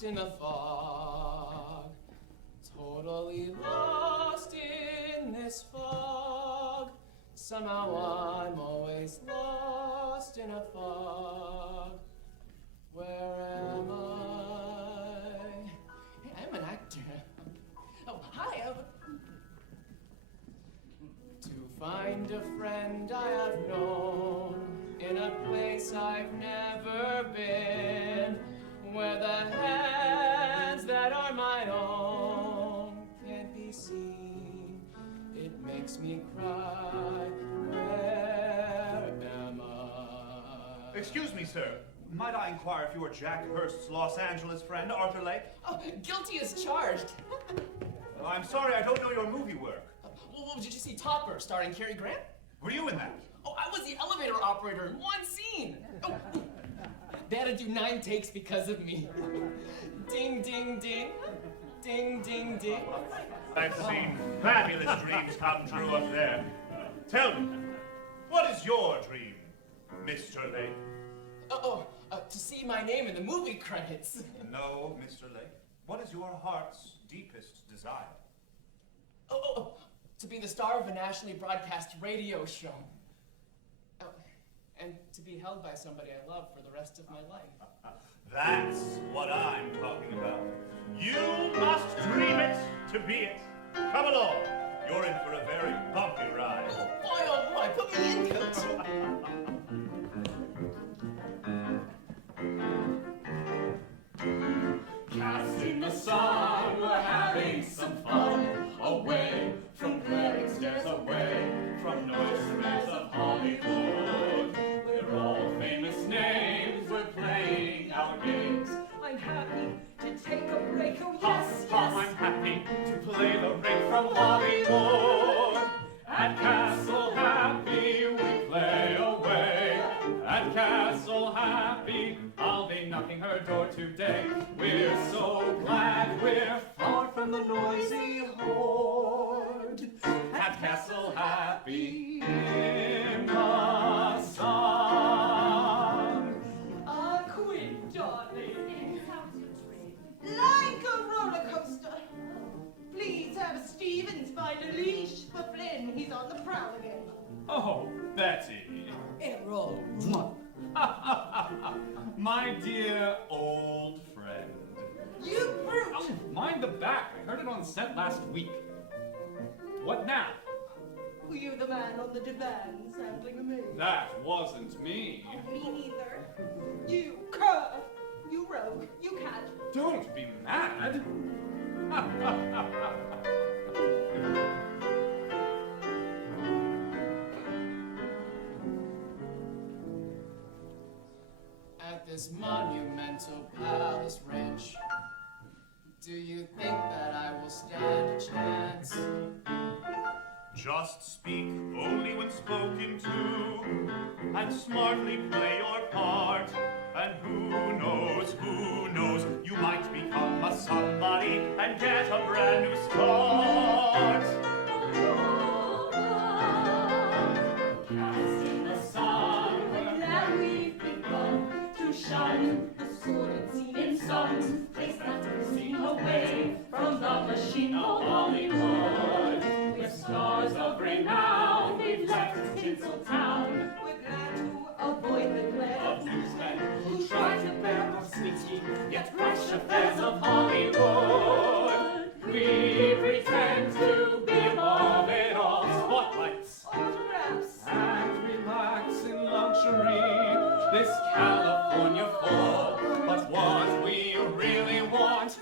lost in the fog. Totally lost in this fog. Somehow I'm always lost in a fog. Where am I? Hey, I'm an actor. Oh, hi. To find a friend I have known in a place I've never been, where the hands that are my own can't be seen. It makes me cry. Where am I? Excuse me, sir. Might I inquire if you are Jack Hearst's Los Angeles friend, Arthur Lake? Oh, guilty as charged. I'm sorry, I don't know your movie work. Well, did you see Topper starring Cary Grant? Were you in that? Oh, I was the elevator operator in one scene. Oh. They had to do 9 takes because of me. Ding, ding, ding. Ding, ding, ding. I've seen fabulous dreams come true up there. Tell me, what is your dream, Mr. Lake? To see my name in the movie credits. No, Mr. Lake. What is your heart's deepest desire? To be the star of a nationally broadcast radio show. And to be held by somebody I love for the rest of my life. That's what I'm talking about. You must dream it to be it. Come along. You're in for a very bumpy ride. Oh boy, put me in, coach. Cast in the sun, we're having some fun. Away from glaring stares, away from noises of Hollywood. We're all famous names, we're playing our games. I'm happy to take a break, oh yes, yes. I'm happy to play the break from Hollywood. At Castle Happy we play away. At Castle Happy I'll be knocking her door today. We're so glad we're far from the noisy horde. At Castle Happy in the sun. Quinn, darling. Like a roller coaster. Please have Stevens find a leash for Flynn. He's on the prowl again. Oh, Betty. Errol. My dear old friend. You brute! Oh, mind the back. I heard it on set last week. What now? Were you the man on the divan sampling the maid? That wasn't me. Me neither. You cur! You rogue! You cad! Don't be mad. At this monumental palace ranch, do you think that I will stand a chance? Just speak only when spoken to, and smartly play your part. And who knows, you might become a somebody and get a brand new start. Cast in the sun, we're glad we've begun to shine the sordid scene in some place that we're seen away from the machine of Hollywood. We're stars of renown, we've left Tinseltown. We're glad to avoid the glare Of newsmen who try to bear up sneaky, yet fresh affairs of Hollywood. We pretend to be above it all. Spotlights, autographs And relax in luxury, this California fall. But what we really want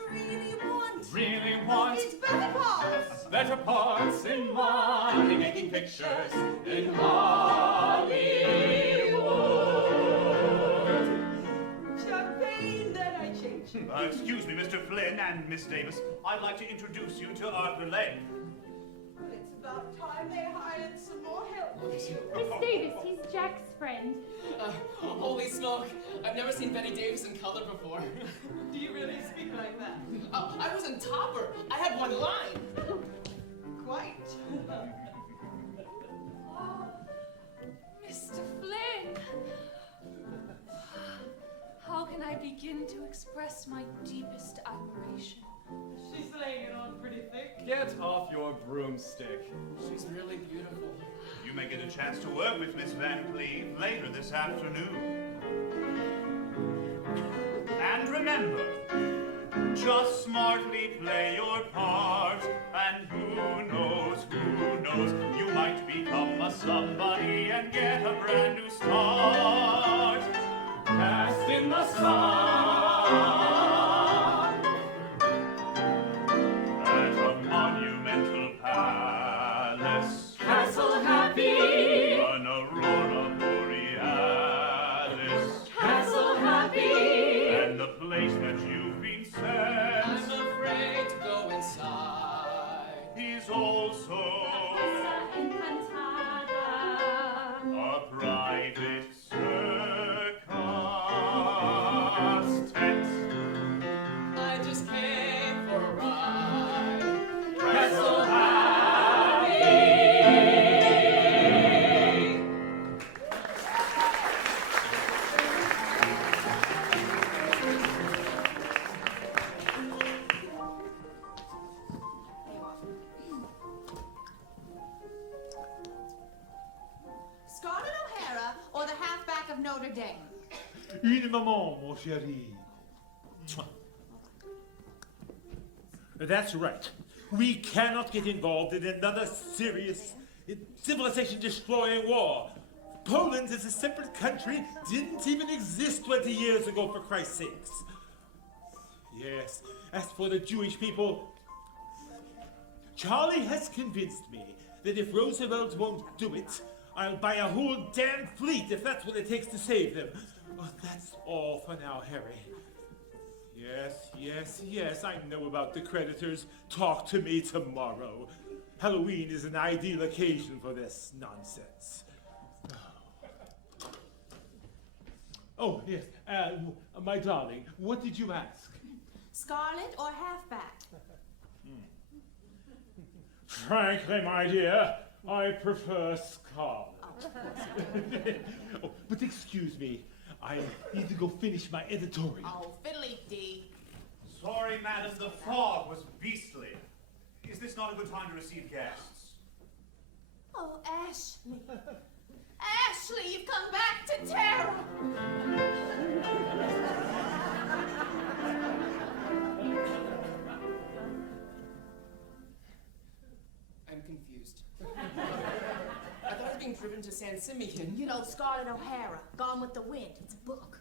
it's better parts. better parts in money-making pictures in Hollywood. Champagne, then I change. Excuse me, Mr. Flynn and Miss Davis. I'd like to introduce you to Arthur Lake. Well, it's about time they hired some more help. Miss Davis, he's Jack's friend. Holy smoke! I've never seen Bette Davis in color before. Do you really speak like that? I was in Topper. I had one line. Quite. Mr. Flynn! How can I begin to express my deepest broomstick. She's really beautiful. You may get a chance to work with Miss Van Cleve later this afternoon. And remember, just smartly play your part, and who knows, you might become a somebody and get a brand new start. Cast in the sun At a monumental palace, Castle Happy, an aurora borealis, Castle Happy. and the place that you've been sent I'm afraid to go inside. is also a private circumstance. I just came for a ride. Castle Happy. Scarlett O'Hara or the halfback of Notre Dame? Une maman, mon chéri. That's right. We cannot get involved in another serious, civilization-destroying war. Poland is a separate country, didn't even exist 20 years ago, for Christ's sakes. Yes, as for the Jewish people, Charlie has convinced me that if Roosevelt won't do it, I'll buy a whole damn fleet if that's what it takes to save them. Oh, that's all for now, Harry. Yes, I know about the creditors. Talk to me tomorrow. Halloween is an ideal occasion for this nonsense. Oh, yes, my darling, what did you ask? Scarlett or halfback? Frankly, my dear, I prefer Scarlet. Oh, but excuse me, I need to go finish my editorial. Oh, fiddly-dee. Sorry, madam, the fog was beastly. Is this not a good time to receive guests? Oh, Ashley. Ashley, you've come back to terror. I'm confused. I thought I was being driven to San Simeon. You know, Scarlett O'Hara, Gone with the Wind. It's a book.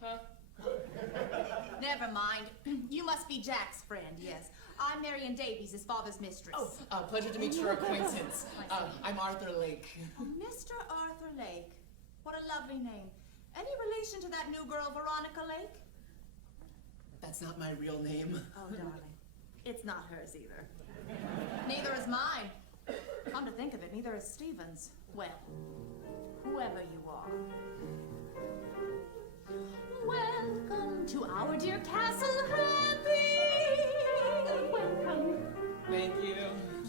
Huh? Never mind. You must be Jack's friend, yes. I'm Marion Davies, his father's mistress. Oh, pleasure to meet your acquaintance. I'm Arthur Lake. Oh, Mr. Arthur Lake. What a lovely name. Any relation to that new girl, Veronica Lake? That's not my real name. Oh, darling. It's not hers either. Neither is mine. Come to think of it, neither is Stephen's. Well, whoever you are. Welcome to our dear Castle Happy. Welcome. Thank you.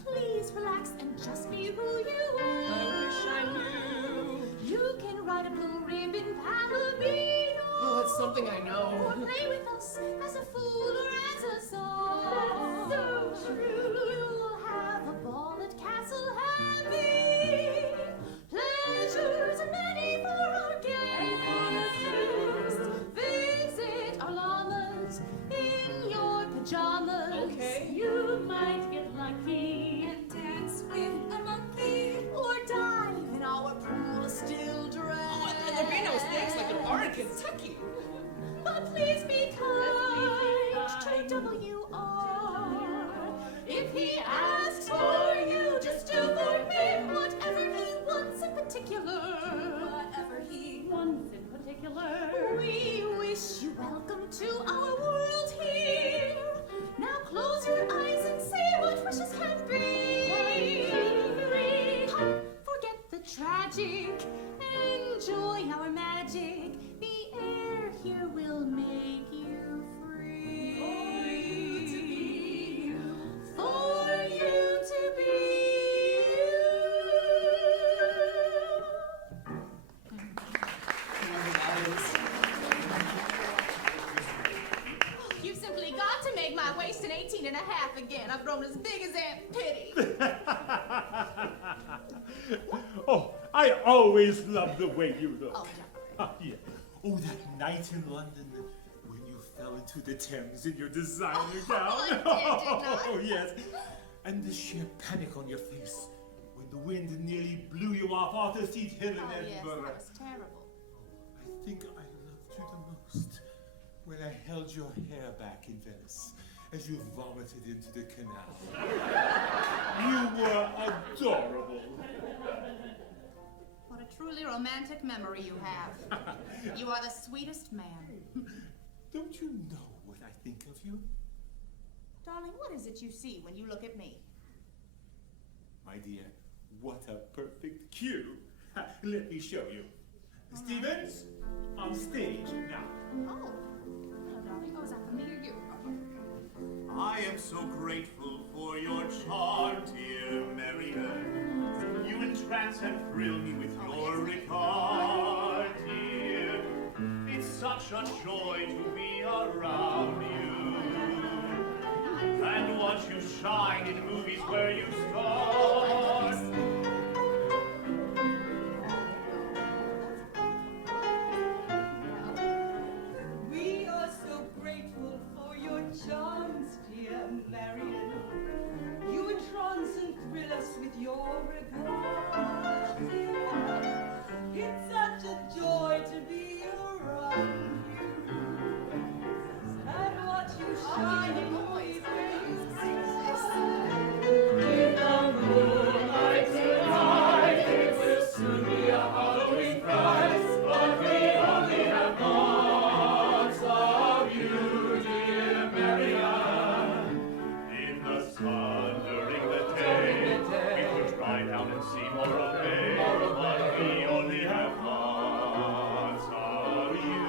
Please relax and just be who you are. I wish I knew. You can ride a blue ribbon Palomino. Oh, that's something I know. Or play with us as a fool or as a song. That's so true. You'll have a ball at Castle Happy. Pleasures many for our guests. Visit our llamas in your pajamas. Okay. You might get lucky. And dance with a monkey. Or dive in our pool still dressed. Oh, and there'll be no snakes like there are in Kentucky. But please be kind, treat W.R. If he asks for you, just do for him whatever he wants in particular. Whatever he Once in particular. We wish you welcome to our world here. Now close your eyes and say what wishes can be. Forget the tragic, enjoy our magic. The air here will make you free. For you to be you. 18 and a half again. I've grown as big as Aunt Pitty. Oh, I always love the way you look. Oh, Yeah. Oh, that night in London when you fell into the Thames in your designer gown. I did, didn't I? Oh, yes. And the sheer panic on your face when the wind nearly blew you off Arthur's Seat Hill in Oh, yes, that Edinburgh. was terrible. I think I loved you the most when I held your hair back in Venice as you vomited into the canal. You were adorable. What a truly romantic memory you have. You are the sweetest man. Don't you know what I think of you? Darling, what is it you see when you look at me? My dear, what a perfect cue. Let me show you. Stevens, on stage now. Oh, well, darling, oh, is that for me or you? I am so grateful for your charm, dear Marion. You entrance and thrill me with your regard, dear. It's such a joy to be around you and watch you shine in movies where you star. We are so grateful for your charms, dear Marion. You entrance and thrill us with your regard. It's such a joy to be around you and watch you shine in movies where you In the moonlight tonight, it will soon be a Halloween fright, but we only have thoughts of you, dear Marion. In the sun during the day, we could ride down and see Moral Bay, but we only have thoughts of you,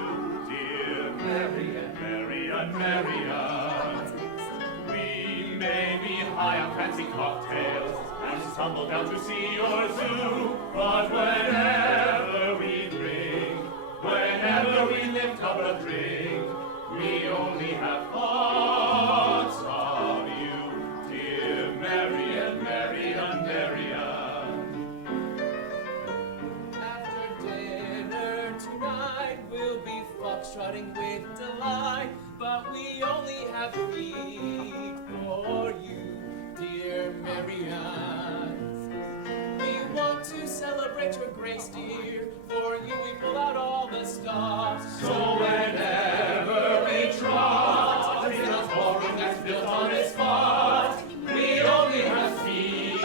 dear Marion, Marion, Marion. We may be high on fancy cocktails and stumble down to see your zoo, but whenever we drink, whenever we lift up a drink, we only have thoughts of you, dear Marion, Marion, Marion. after dinner tonight, we'll be foxtrotting with delight, but we only have feet for you, dear Marion. We want to celebrate your grace, dear. For you we pull out all the stops. So whenever we trot in a forum that's built on its spot, we only have feet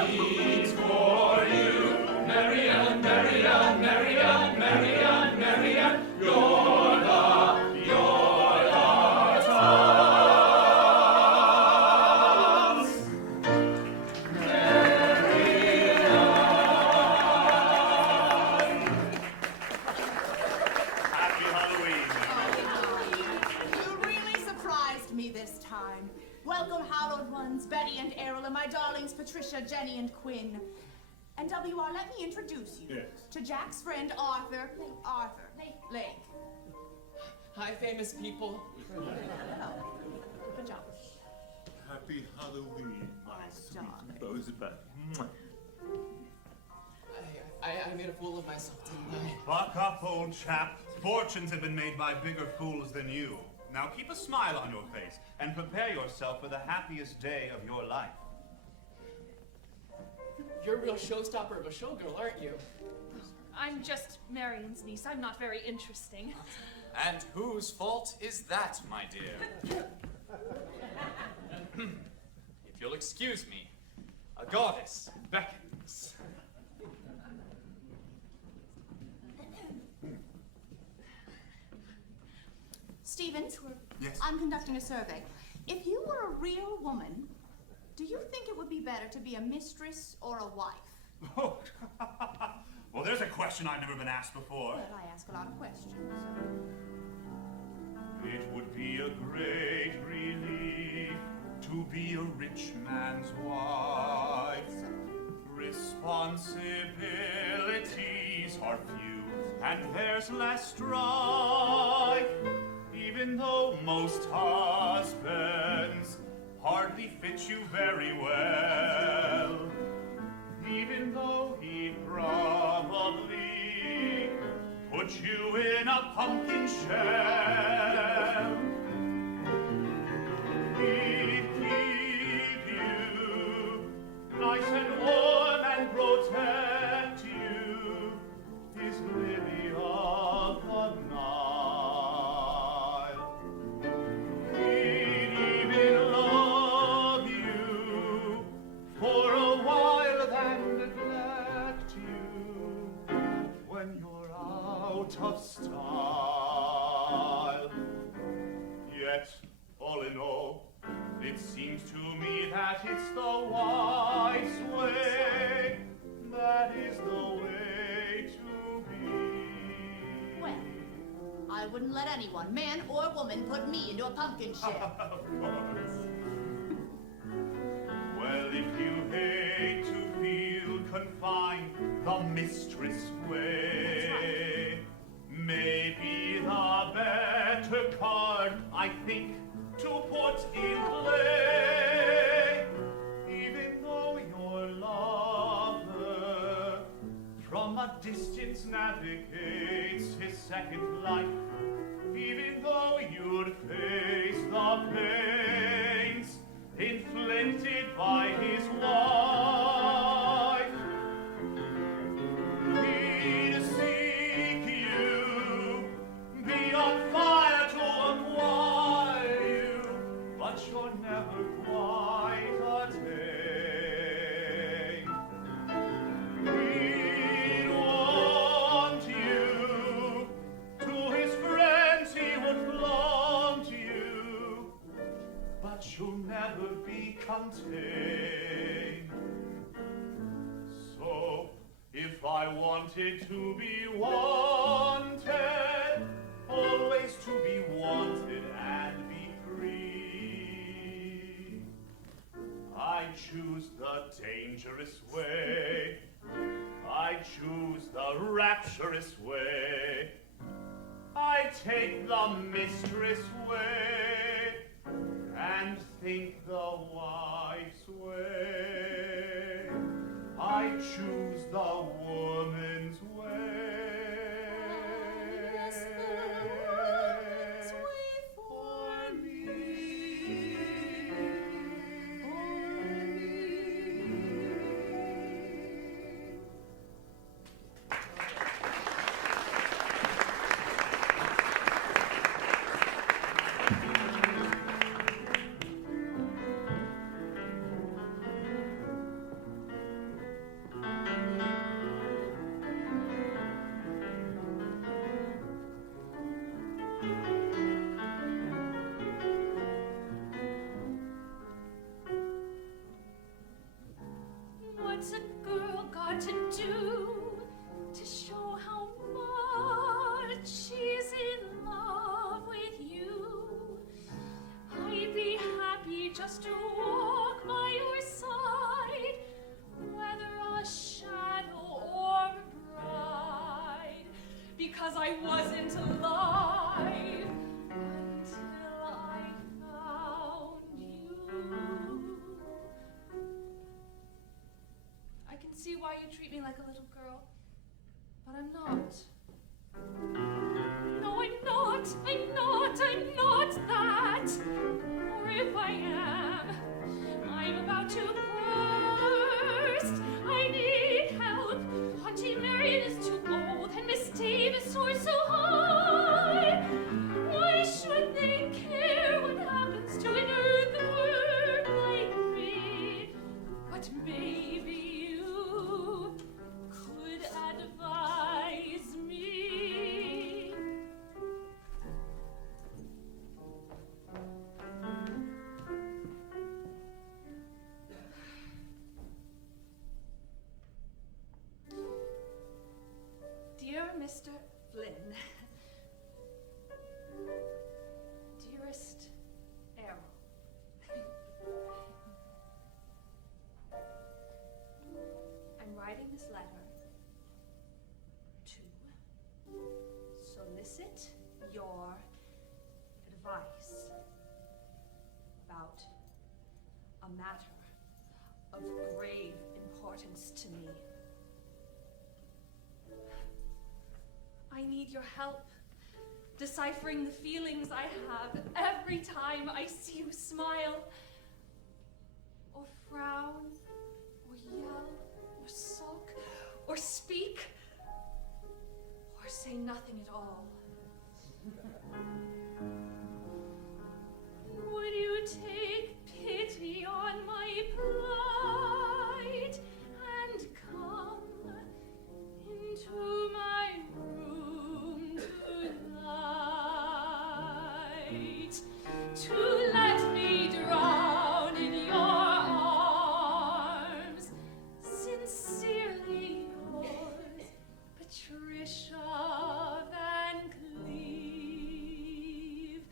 for you, Marion, Marion, Marion, Marion, Marion. You're the tops. Happy Halloween. You really surprised me this time. Welcome, hallowed ones, Bette and Errol, and my darlings Patricia, Jenny, and Quinn. And WR, let me introduce you Yes. to Jack's friend Arthur. Lake. Hi, famous people. Hello. Good job. Happy Halloween, my Oh, sweet darling. Rosebud. I made a fool of myself, didn't I? Buck up, old chap. Fortunes have been made by bigger fools than you. Now keep a smile on your face and prepare yourself for the happiest day of your life. You're a real showstopper of a showgirl, aren't you? I'm just Marion's niece. I'm not very interesting. And whose fault is that, my dear? If you'll excuse me, a goddess beckons. Stevens, Yes. I'm conducting a survey. If you were a real woman, do you think it would be better to be a mistress or a wife? Oh. Well, there's a question I've never been asked before. Well, I ask a lot of questions. It would be a great relief to be a rich man's wife. Responsibilities are few and there's less strife. Even though most husbands hardly fits you very well, even though he'd probably put you in a pumpkin shell. He'd keep you nice and warm and protect you, his lily of the Nile. He'd even love you for a while, then neglect you when you're out of style. Yet, all in all, it seems to me that it's the wise way, that is the way to be. Well, I wouldn't let anyone, man or woman, put me into a pumpkin shell. Of course. Well, if you hate to feel confined the mistress way, maybe the better card, I think, to put in play, even though your lover from a distance navigates his second life, even though you'd face the pains inflicted by his wife. He'd seek you, be on fire to acquire you, but you're never quite attained. He'd want you, to his friends he would flaunt you, but you'll never be contained. So, if I wanted to be wanted, always to be wanted and be free, I choose the dangerous way, I choose the rapturous way, I take the mistress way, and think the wife's way, I choose the woman's way. Yes, the woman's way for me. What's a girl got to do to show how much she's in love with you? I'd be happy just to walk by your side, whether a shadow or a bride, because I wasn't alive until I found you. I can see why you treat me like a little girl, but I'm not. No, I'm not. I'm not that. Or if I am, I'm about to burst. I need help. Auntie Marion is too old, and Miss Davies soars so high. Why should they care what happens to an earthworm like me? But maybe you could advise me. Dear Mr. Flynn, dearest Errol, I'm writing this letter to solicit your advice about a matter of grave importance to me. I need your help deciphering the feelings I have every time I see you smile, or frown, or yell, or sulk, or speak, or say nothing at all. Would you take pity on my plight and come into my room tonight to let me drown in your arms? Sincerely yours, Patricia Van Cleve,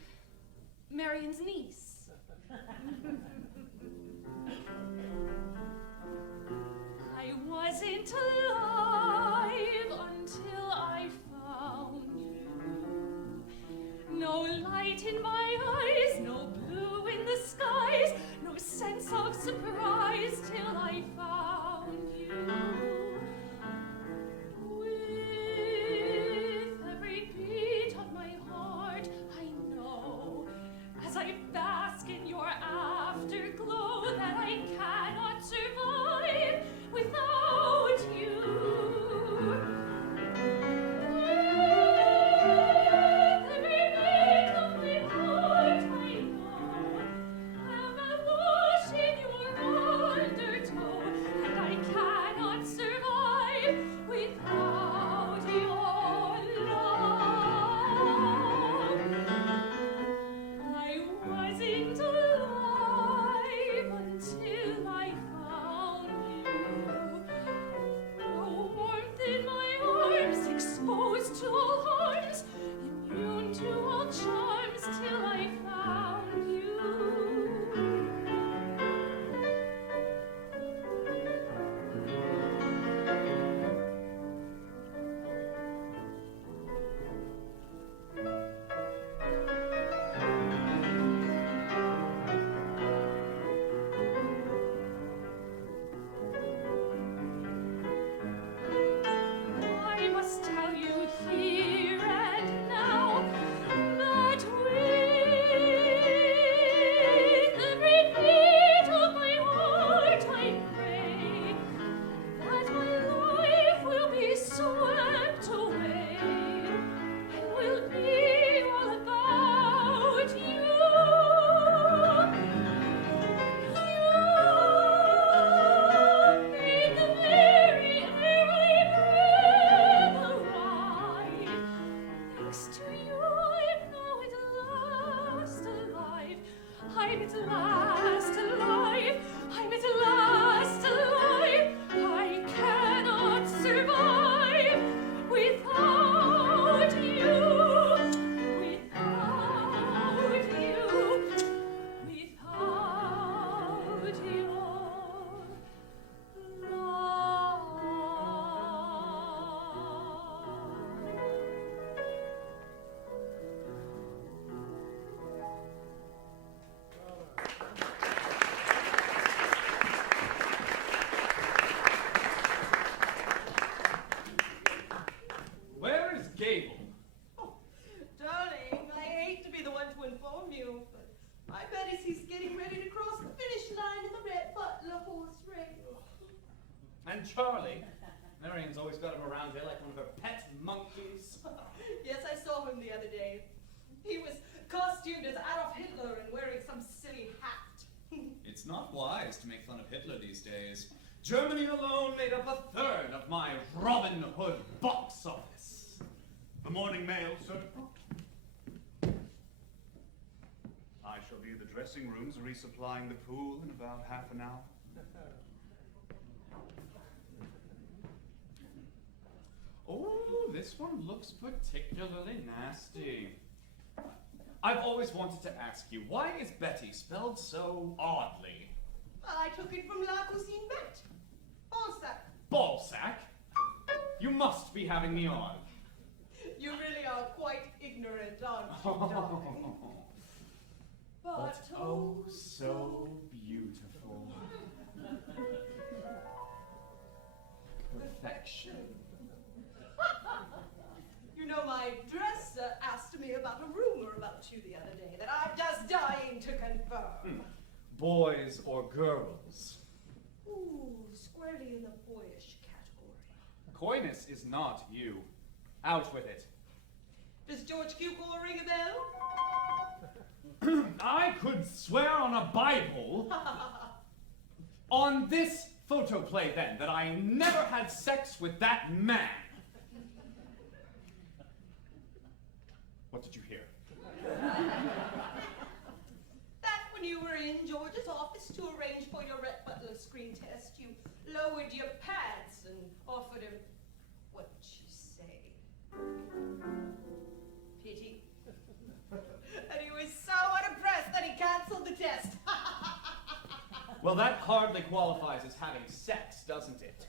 Marion's niece. I wasn't alive until I found you. No light in my eyes, no blue in the skies, no sense of surprise till I found you. With every beat of my heart, I know, as I bask in your afterglow, that I cannot survive without you. With every beat of my heart, I know, I'm awash in your undertow, and I cannot survive without your love. I wasn't alive until I found you. No warmth in my arms, exposed to all harms, immune to all charms till I found you. I must tell you here and now that with every beat of my heart I pray that my life will be swept away and will be all about you. You made the very air I breathe alive. Thanks to you, I'm now at last alive. I'm at last alive. I'm at last alive. I cannot survive without you. Without you. Without your love. Where is Gable? Darling, I hate to be the one to inform you, but I bet he's getting ready to cross the finish line in the Red Butler horse race. And Charlie? Marion's always got him around here like one of her pet monkeys. Yes, I saw him the other day. He was costumed as Adolf Hitler and wearing some silly hat. It's not wise to make fun of Hitler these days. Germany alone made up 1/3 of my Robin Hood box office. The morning mail, sir. I shall be in the dressing rooms resupplying the pool in about half an hour. Oh, this one looks particularly nasty. I've always wanted to ask you, why is Betty spelled so oddly? I took it from La Cousine Bette. Balzac. Ballsack? You must be having me on. You really are quite ignorant, aren't you, darling? But oh, so beautiful. perfection. You know, my dresser asked me about a rumor about you the other day that I'm just dying to confirm. Boys or girls? Ooh, squarely in the boyish category. Coyness is not you. Out with it. Does George Cukor ring a bell? I could swear on a Bible, on this photoplay then, that I never had sex with that man. What did you hear? That when you were in George's office to arrange for your Rhett Butler screen test, you lowered your pants and offered him, what'd you say? Pity. And he was so unimpressed that he canceled the test. Well, that hardly qualifies as having sex, doesn't it?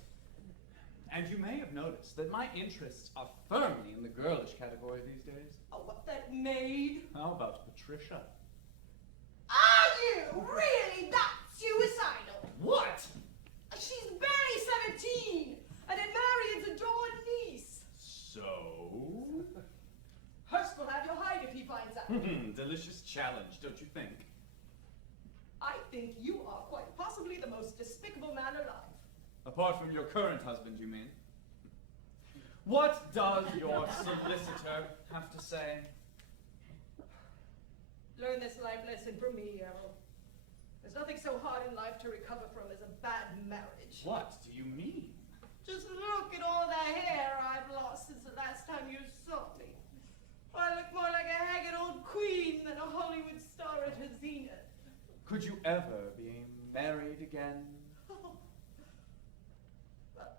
And you may have noticed that my interests are firmly in the girlish category these days. Oh, what that maid? How about Patricia? Are you really that suicidal? What? She's barely 17, and then Marion's adored niece. So? Hearst will have your hide if he finds out. Delicious challenge, don't you think? I think you are quite possibly the most despicable man alive. Apart from your current husband, you mean? What does your solicitor have to say? Learn this life lesson from me, Errol. There's nothing so hard in life to recover from as a bad marriage. What do you mean? Just look at all the hair I've lost since the last time you saw me. I look more like a haggard old queen than a Hollywood star at her zenith. Could you ever be married again?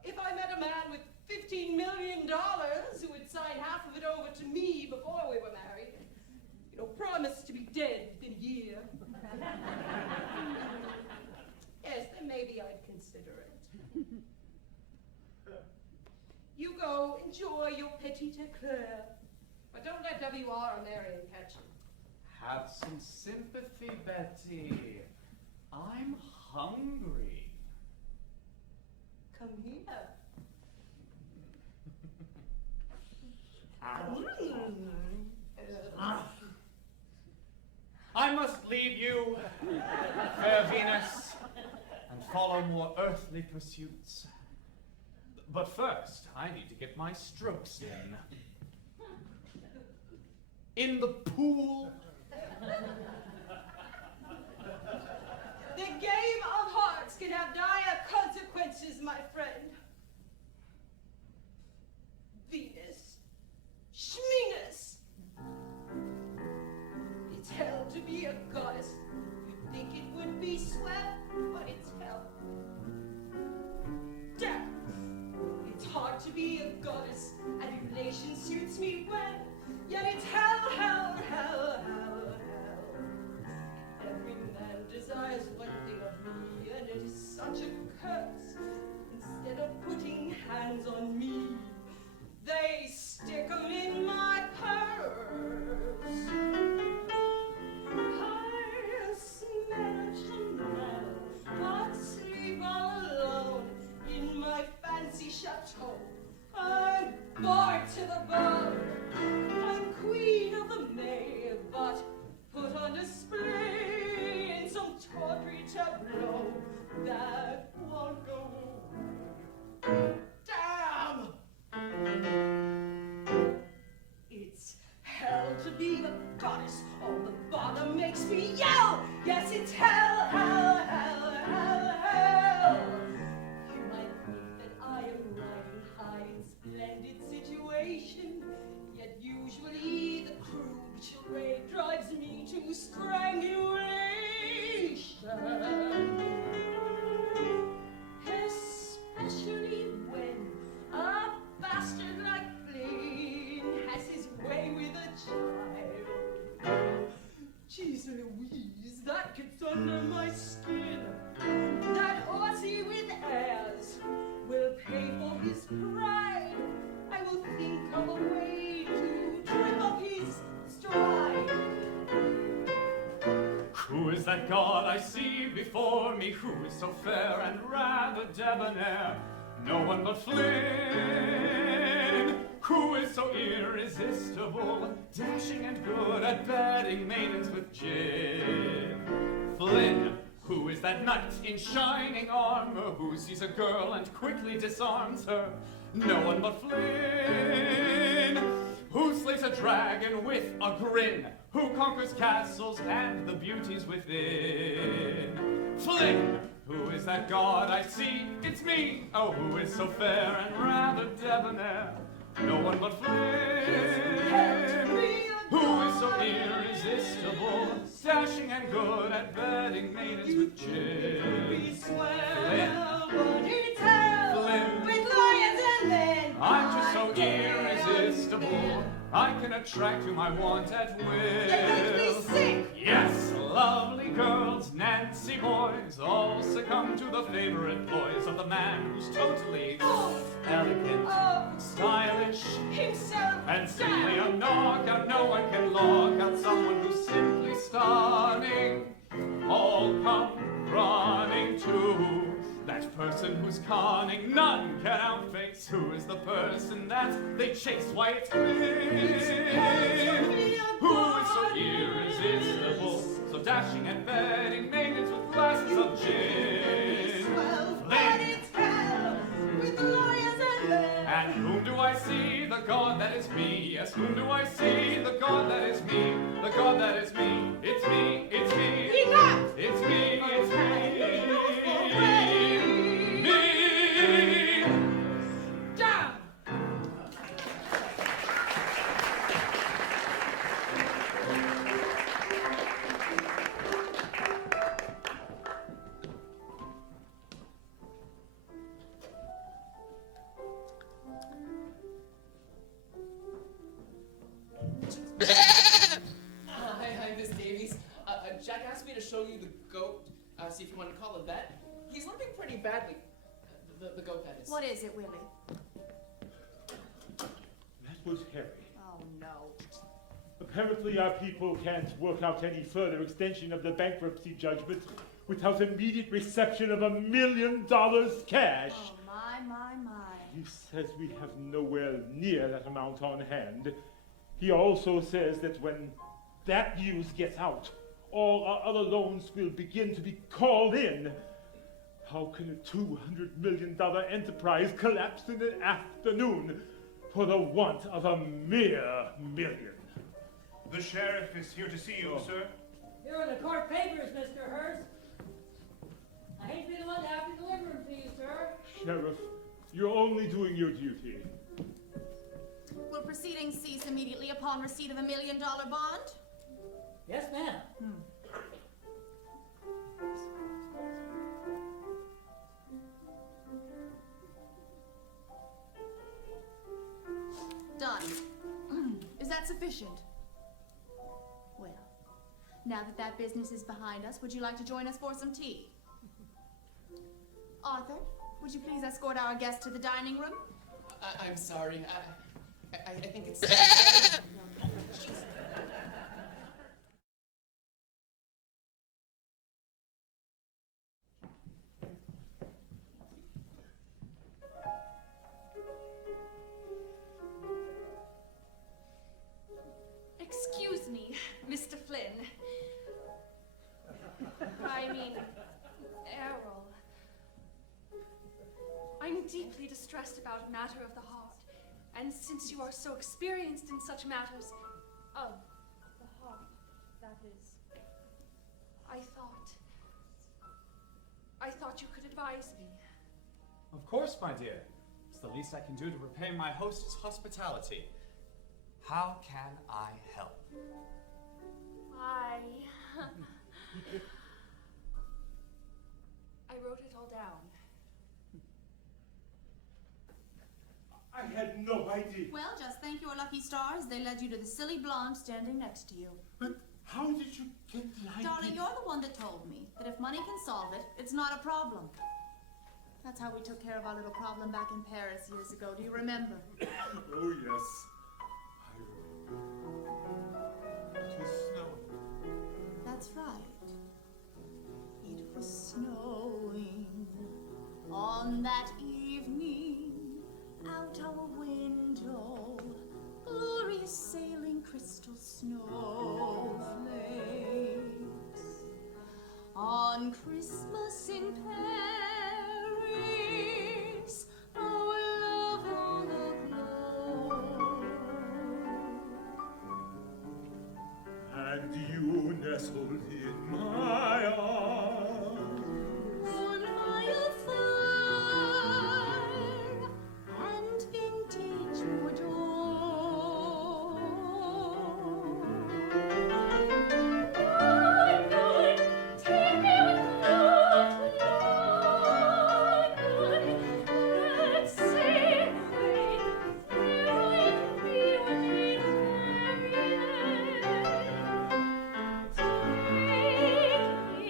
If I met a man with $15 million who would sign half of it over to me before we were married, you know, promised to be dead within a year. Yes, then maybe I'd consider it. You go, enjoy your petite éclair, but don't let WR or Marion catch you. Have some sympathy, Betty. I'm hungry. Come here. I must leave you, fair Venus, and follow more earthly pursuits. But first, I need to get my strokes in the pool. The game of hearts can have dire consequences, my friend. Venus. Schminus. It's hell to be a goddess. You'd think it would be swell, but it's hell. Damn. It's hard to be a goddess. Adulation suits me well. Yet it's hell, hell, hell, hell, hell. Every man desires one thing of me, and it is such a curse. Instead of putting hands on me, they stick 'em in my purse. I smell Chanel, but sleep all alone in my fancy chateau. I'm bored to the bone. I'm queen of the May, but put on display in some tawdry tableau that won't go away. Damn! It's hell to be a goddess. On the bottom makes me yell. Yes, it's hell, hell, hell, hell, hell. You might think that I am riding high in splendid situation, yet usually the crude charade drives me to strangulation. Especially when a bastard like Flynn has his way with a child. Jeez Louise, that gets under my skin. That Aussie with airs will pay for his pride. I will think of a way to trip up his stride. Who is that god I see before me? Who is so fair and rather debonair? No one but Flynn, who is so irresistible, dashing and good at betting maidens with gin. Flynn, who is that knight in shining armor, who sees a girl and quickly disarms her. No one but Flynn, who slays a dragon with a grin, who conquers castles and the beauties within. Flynn, who is that god I see? It's me! Oh, who is so fair and rather debonair? No one but Flynn, who is so irresistible, dashing and good at betting maidens with gin. Flynn, with lions and men. I'm just so irresistible, I can attract whom I want at will. You make me sick. Yes, lovely girls, Nancy boys, all succumb to the favorite ploys of the man who's totally elegant, stylish, Himself. and simply a knockout. No one can lock out someone who's simply stunning. All come running to that person who's conning. None can outface. Who is the person that they chase? Why, it's Flynn, who is so irresistible, so dashing and betting maidens with glasses of gin. Flynn, With lions and men. and whom do I see? The god that is me. Yes, whom do I see? The god that is me. The god that is me. It's me. It's me. Enough. It's me. It's me. Me. Down. Hi, Miss Davies. Jack asked me to show you the goat, see if you want to call it that. He's limping pretty badly. The goat, that is. What is it, Willie? That was Harry. Oh, no. Apparently our people can't work out any further extension of the bankruptcy judgment without immediate reception of $1 million cash. Oh, my, my, my. He says we have nowhere near that amount on hand. He also says that when that news gets out, all our other loans will begin to be called in. How can a $200 million enterprise collapse in an afternoon for the want of a mere million? The sheriff is here to see you, sir. Here are the court papers, Mr. Hearst. I hate to be the one to have to deliver them to you, sir. Sheriff, you're only doing your duty. Will proceedings cease immediately upon receipt of $1 million bond? Yes, ma'am. Done. Is that sufficient? Well, now that that business is behind us, would you like to join us for some tea? Arthur, would you please escort our guest to the dining room? I'm sorry. I think it's... Excuse me, Mr. Flynn. I mean, Errol. I'm deeply distressed about a matter of the heart, and since you are so experienced in such matters of the heart, that is, I thought you could advise me. Of course, my dear. It's the least I can do to repay my host's hospitality. How can I help? I wrote it all down. I had no idea. Well, just thank your lucky stars. They led you to the silly blonde standing next to you. But how did you get the idea? Darling, you're the one that told me that if money can solve it, it's not a problem. That's how we took care of our little problem back in Paris years ago. Do you remember? Oh, yes. I remember. It was snowing. That's right. It was snowing on that evening out our window, glorious sailing crystal snowflakes. On Christmas in Paris, our love all aglow. And you nestled in my arms, On my affair, and vintage Bordeaux. London, take me with you to London. Let's sail away, where I can be with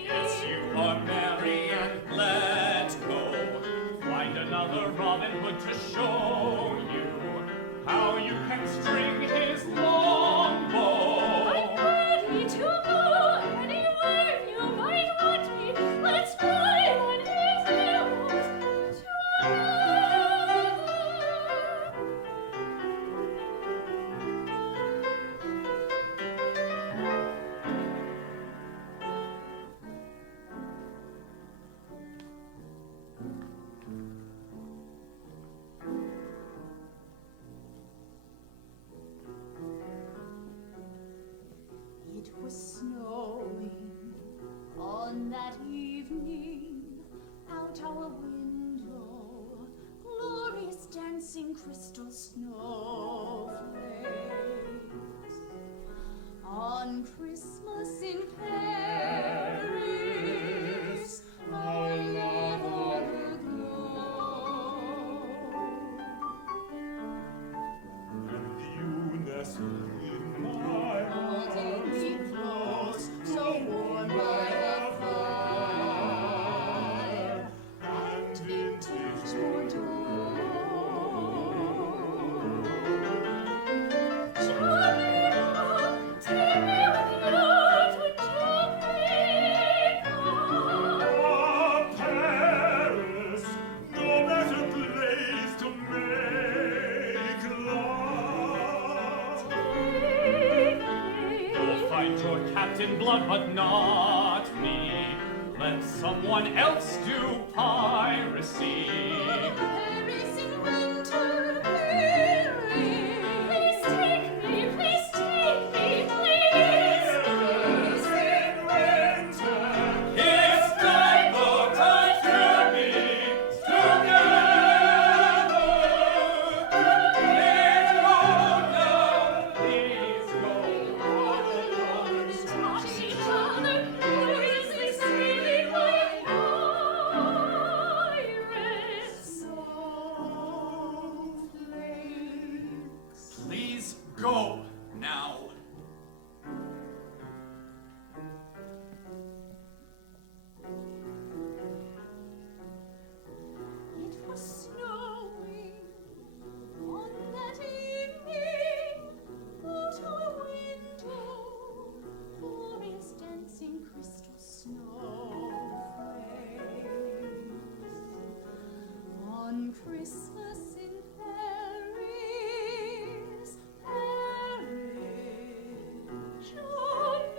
Yes, you are Marion, let go. Find another Robin Hood to show you how you can string his long bow. I'm ready to go anywhere you might want me. Let's fly on his arrows together. It was snowing on that evening, out our window, glorious dancing crystal snowflakes. On Christmas in Paris, our love all aglow. and you nestled in my Holding me arms, close, so warm by the fire, and vintage Bordeaux. Jamaica, take me with you to Jamaica. Ah, Paris, no better place to make love. You'll find your Captain Blood, but not me. Let someone else do piracy. Paris in winter, Paris. Please take me, please take me, please. Paris in winter, It's time for us to be together. Please go now, please go. Touch each other, gloriously sailing like pirates. Snowflakes. Please go now. It was snowing on that evening, out our window, glorious dancing crystal snowflakes. On Christmas in Paris, Paris, Jamaica.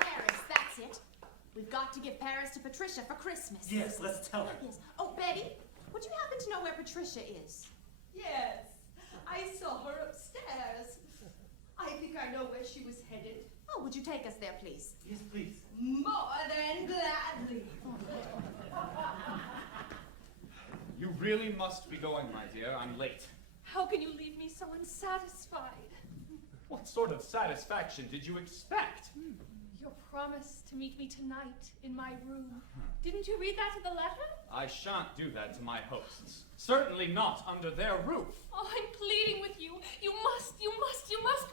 Paris, that's it. We've got to give Paris to Patricia for Christmas. Yes, let's tell her. Yes. Oh, Betty, would you happen to know where Patricia is? Yes, I saw her upstairs. I think I know where she was headed. Oh, would you take us there, please? Yes, please. More than gladly. You really must be going, my dear. I'm late. How can you leave me so unsatisfied? What sort of satisfaction did you expect? Your promise to meet me tonight in my room. Didn't you read that in the letter? I shan't do that to my hosts. Certainly not under their roof. Oh, I'm pleading with you. You must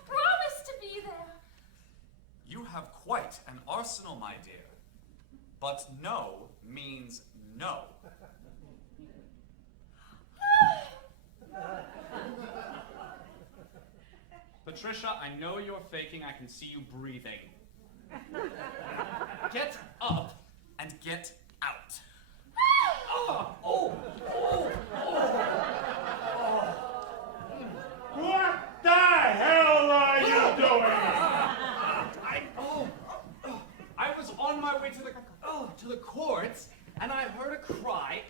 promise to be there. You have quite an arsenal, my dear. But no means no. Patricia, I know you're faking. I can see you breathing. Get up and get out. What the hell are you doing? I was on my way to the courts, and I heard a cry.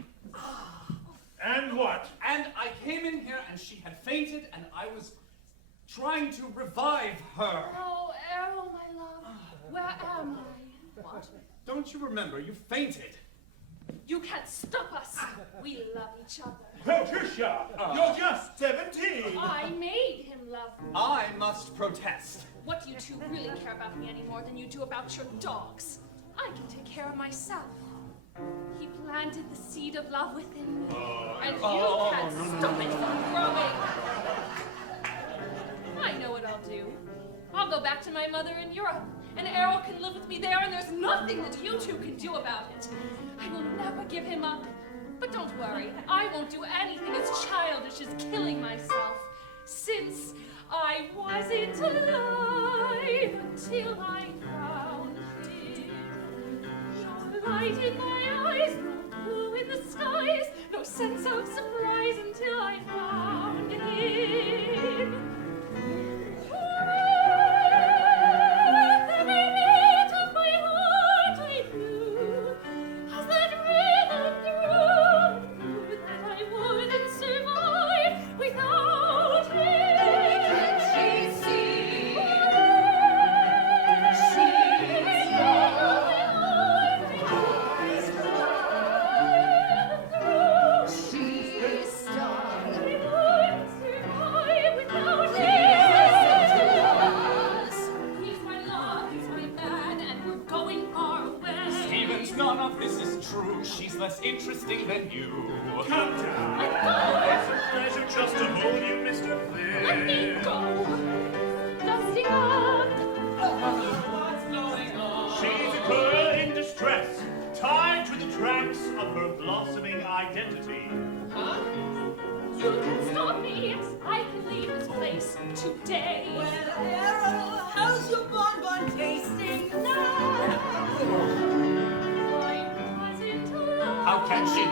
And what? And I came in here, and she had fainted, and I was trying to revive her. Oh, Errol, my love, where am I? What? Don't you remember? You fainted. You can't stop us. We love each other. Patricia, you're just 17. I made him love me. I must protest. What do you two really care about me any more than you do about your dogs? I can take care of myself. He planted the seed of love within me, and you can't stop it from growing. I know what I'll do. I'll go back to my mother in Europe, and Errol can live with me there, and there's nothing that you two can do about it. I will never give him up. But don't worry, I won't do anything as childish as killing myself, since I wasn't alive until I found him. No light in my eyes, no blue in the skies, no sense of surprise until I found him. Every beat of my heart I knew, as that rhythm grew, that I wouldn't survive without him. Can she see? She's stunned. I wouldn't survive without him. None of this is true. She's less interesting than you. Come down. It's a pleasure just to hold you, Mr. Flynn. Let me go. Dusting up. What's going on? She's a girl in distress, tied to the tracks of her blossoming identity. Huh? You can stop me. I can leave this place today. Well, Errol, how's your bonbon tasting now? How can she do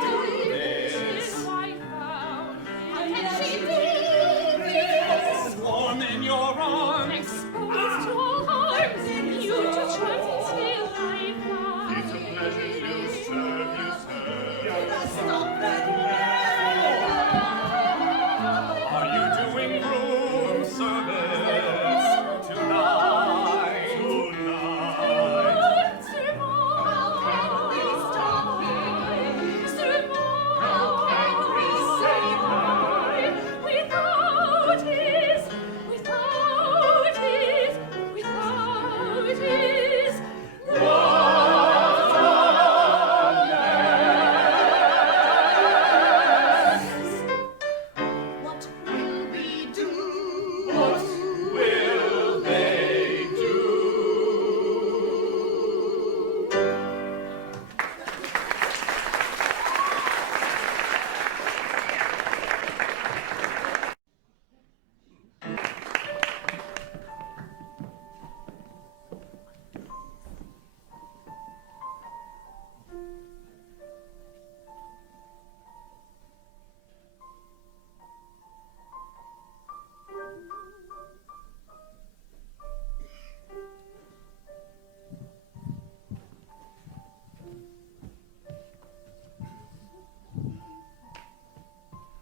this? How can she do this? Warm in your arms. Exposed to all harms, you to trust till I found. It's a pleasure to serve you, sir. Stop that now! Are you doing room service tonight?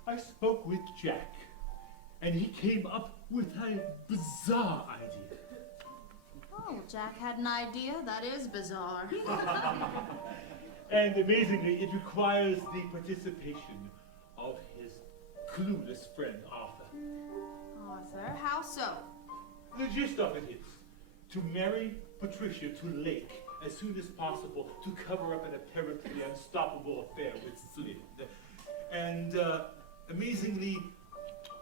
I spoke with Jack, and he came up with a bizarre idea. Oh, Jack had an idea? That is bizarre. And amazingly, it requires the participation of his clueless friend, Arthur. Arthur, how so? The gist of it is to marry Patricia to Lake as soon as possible to cover up an apparently unstoppable affair with Flynn. And amazingly,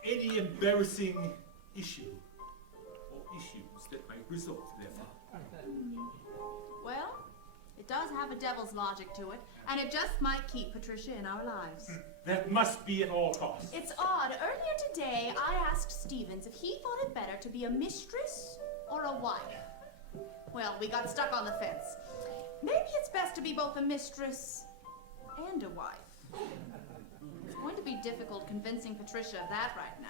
any embarrassing issue or issues that might result therefrom. does have a devil's logic to it, and it just might keep Patricia in our lives. That must be at all costs. It's odd. Earlier today, I asked Stevens if he thought it better to be a mistress or a wife. Well, we got stuck on the fence. Maybe it's best to be both a mistress and a wife. It's going to be difficult convincing Patricia of that right now.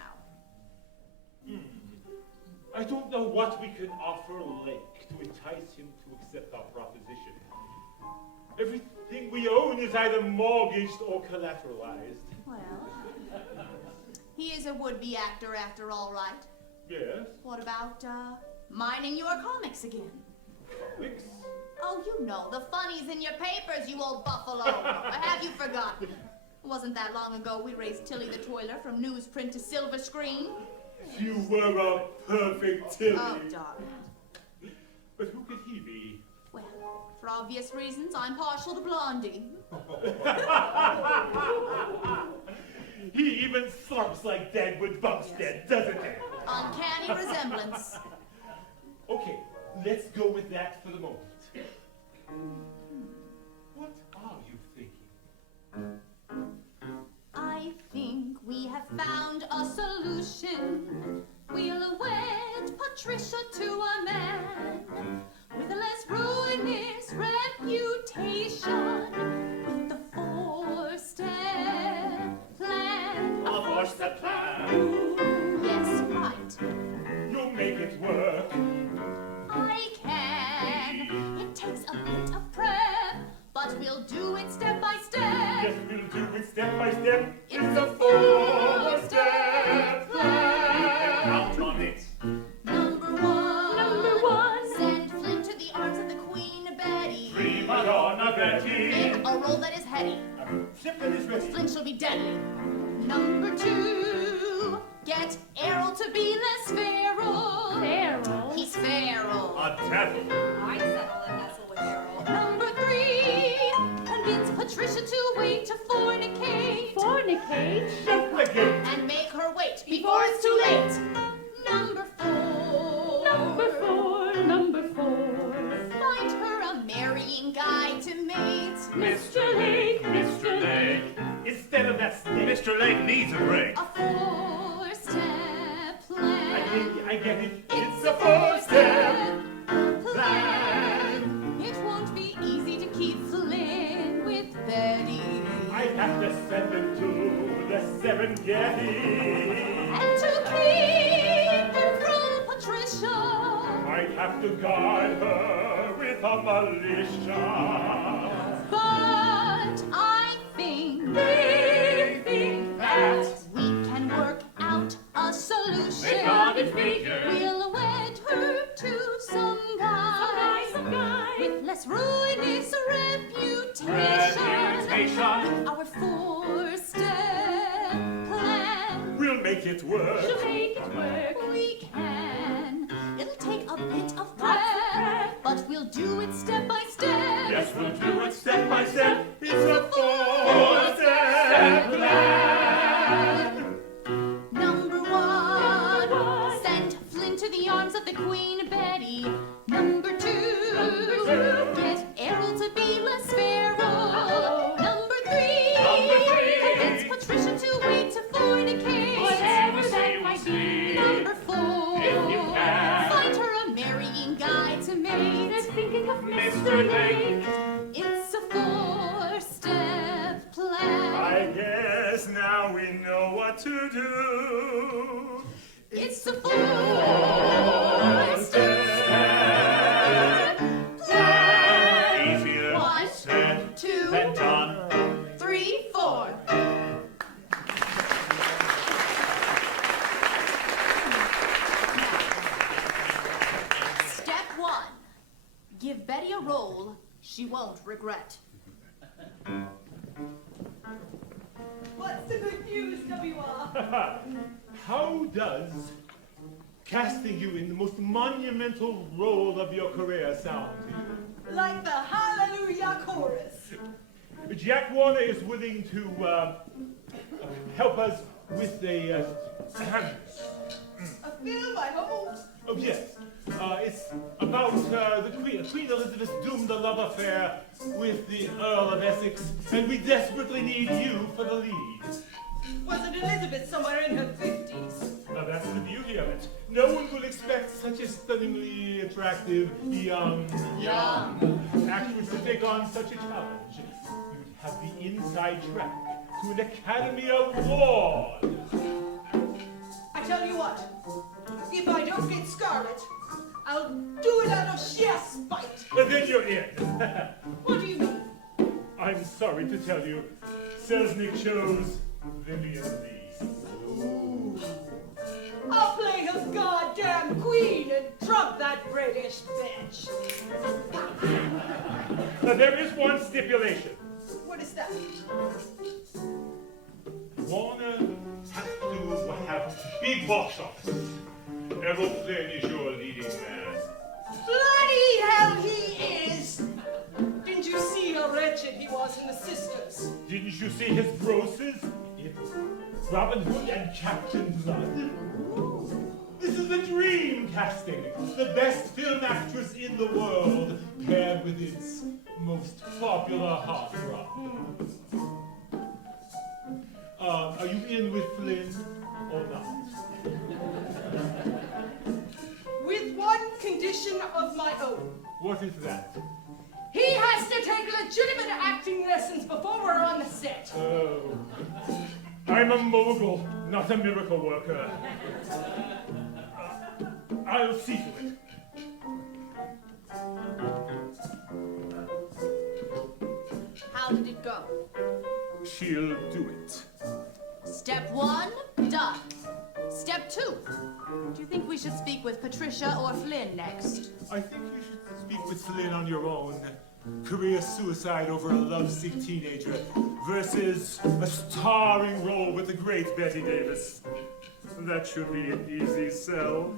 I don't know what we could offer Lake to entice him to accept our proposition. Everything we own is either mortgaged or collateralized. Well, he is a would-be actor after all, right? Yes. What about, mining your comics again? Comics? Oh, you know, the funnies in your papers, you old buffalo. Or have you forgotten? It wasn't that long ago we raised Tilly the Toiler from newsprint to silver screen. You were a perfect Tilly. Oh, darling. But who could he be? Well, for obvious reasons, I'm partial to Blondie. He even thumps like Dagwood Bumpstead, doesn't he? Uncanny resemblance. Okay, let's go with that for the moment. What are you thinking? I think we have found a solution. We'll wed Patricia to a man with a less ruinous reputation. With the four-step plan. A four-step plan. Yes, right. You'll make it work. I can. It takes a bit of prep, but we'll do it step by step. Yes, we'll do it step by step. It's a four-step plan. Count on it. Number one. Send Flynn to the arms of the Queen Bette. Prima donna Bette. Make a role that is heady. Ship that is ready. Flynn shall be deadly. Number 2. Get Errol to be less feral. Feral? He's feral. A devil. I'd settle and nestle with Errol. Number 3. Convince Patricia to wait to fornicate. Fornicate? Duplicate. And make her wait before it's too late. Number 4. Number 4. Find her a marrying guy to mate. Mr. Lake. Instead of that snake. Mr. Lake needs a break. A four-step plan. I get it. It's a four-step plan. It won't be easy to keep Flynn with Bette. I have to send him to the Serengeti. And to keep him from Patricia. I'd have to guard her with a militia. But I think that we can work out a solution. We'll wed her to some guy with less ruinous reputation. With our four-step plan, We'll make it work. we can. It'll take a bit of prep, but we'll do it step by step. Yes, we'll do it step by step. It's a four-step plan. Number 1. Send Flynn to the arms of the Queen Bette. Number 2. Get Errol to be less feral. Number 3. Convince Patricia to wait to fornicate. Whatever that might be. Number 4. Find her a marrying guy to mate. They're thinking of Mr. Lake. It's a four-step plan. I guess now we know what to do. It's a four-step plan. Easier 1, said 2, than done. 3, 4. Step 1. Give Bette a role she won't regret. What's the good news, WR? How does casting you in the most monumental role of your career sound to you? Like the Hallelujah chorus. Jack Warner is willing to help us with a A film, I hope. oh yes, It's about the Queen. Queen Elizabeth's doomed a love affair with the Earl of Essex, and we desperately need you for the lead. Wasn't Elizabeth somewhere in her 50s? Now that's the beauty of it. No one would expect such a stunningly attractive, young actress to take on such a challenge. You'd have the inside track to an Academy Award. I tell you what, if I don't get Scarlet, I'll do it out of sheer spite. And then you're in. What do you mean? I'm sorry to tell you, Selznick chose Vivian Lee. Ooh. I'll play her goddamn queen and trump that British bitch. Now there is one stipulation. What is that? Warner has to have big box office. Errol Flynn is your leading man. Bloody hell he is! Didn't you see how wretched he was in The Sisters? Didn't you see his broses in Robin Hood and Captain Blood? This is the dream casting. The best film actress in the world paired with its most popular heartthrob. Are you in with Flynn or not? With one condition of my own. What is that? He has to take legitimate acting lessons before we're on the set. Oh. I'm a mogul, not a miracle worker. I'll see to it. How did it go? She'll do it. Step 1, done. Step 2. Do you think we should speak with Patricia or Flynn next? I think you should speak with Flynn on your own. Career suicide over a lovesick teenager versus a starring role with the great Bette Davis. That should be an easy sell.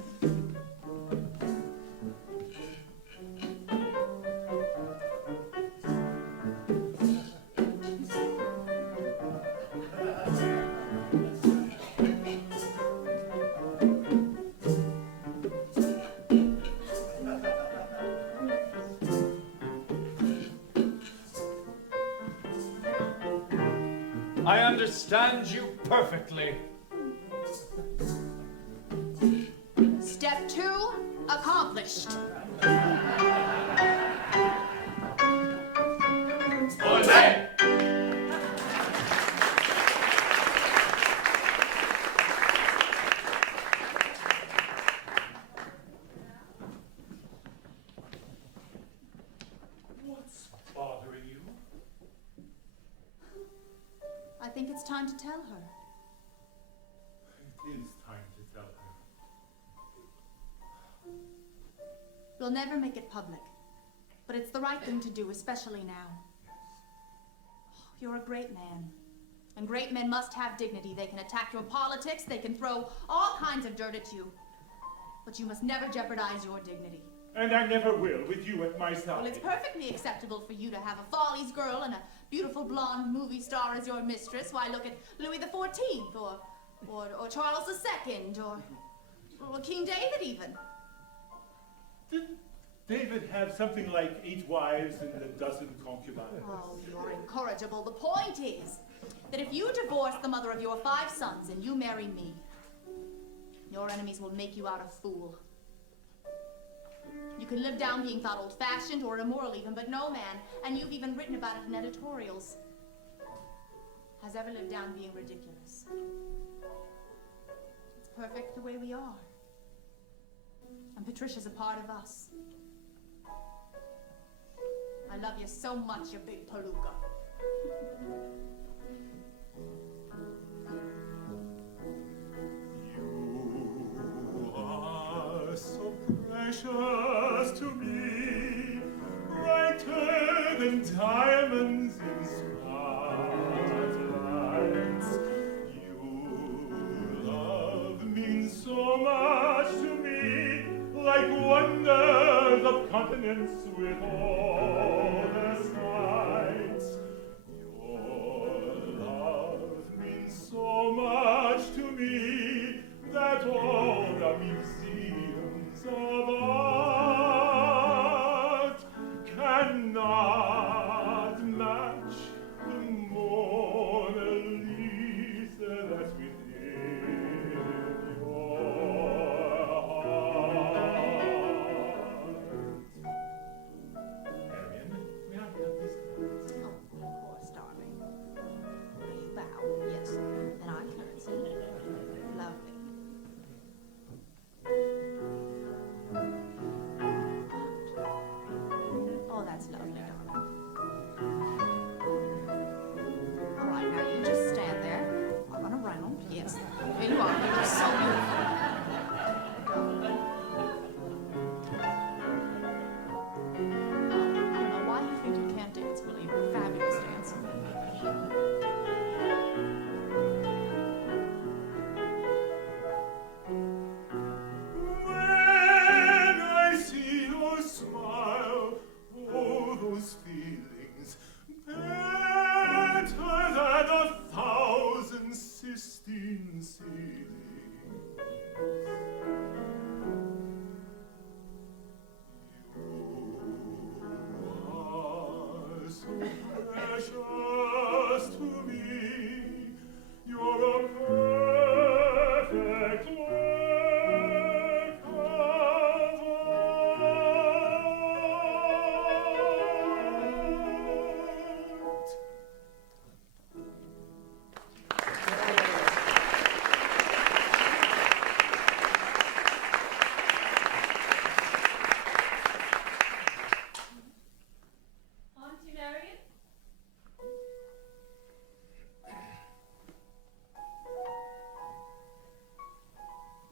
I understand you perfectly. Step 2, accomplished. Olé! What's bothering you? I think it's time to tell her. It is time to tell her. We'll never make it public, but it's the right thing to do, especially now. Oh, you're a great man, and great men must have dignity. They can attack your politics, they can throw all kinds of dirt at you, but you must never jeopardize your dignity. And I never will, with you at my side. Well, it's perfectly acceptable for you to have a Follies girl and a beautiful blonde movie star as your mistress. Why, look at Louis XIV, or Charles II, or King David even. Didn't David have something like 8 wives and a dozen concubines? Oh, you're incorrigible. The point is that if you divorce the mother of your 5 sons and you marry me, your enemies will make you out a fool. You can live down being thought old-fashioned or immoral even, but no man, and you've even written about it in editorials, has ever lived down being ridiculous. It's perfect the way we are. And Patricia's a part of us. I love you so much, you big palooka. You are so precious to me, brighter than diamonds in spotlights. Your love means so much to me, like wonders of continents with all their sights. Your love means so much to me that all the museums of art conceding. Precious to me, you're a perfect work of art. Auntie Marion?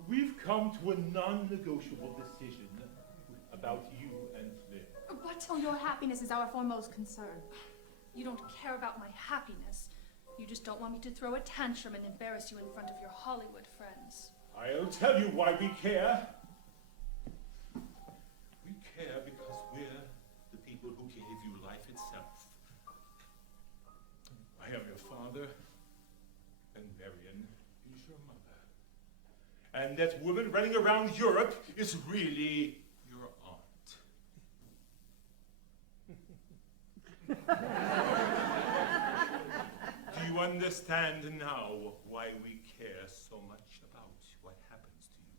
We've come to a non-negotiable decision about you and Flynn. But Oh, your happiness is our foremost concern. you don't care about my happiness. You just don't want me to throw a tantrum and embarrass you in front of your Hollywood friends. I'll tell you why we care. We care because we're the people who gave you life itself. I am your father, and Marion is your mother. And that woman running around Europe is really your aunt. Do you understand now why we care so much about what happens to you?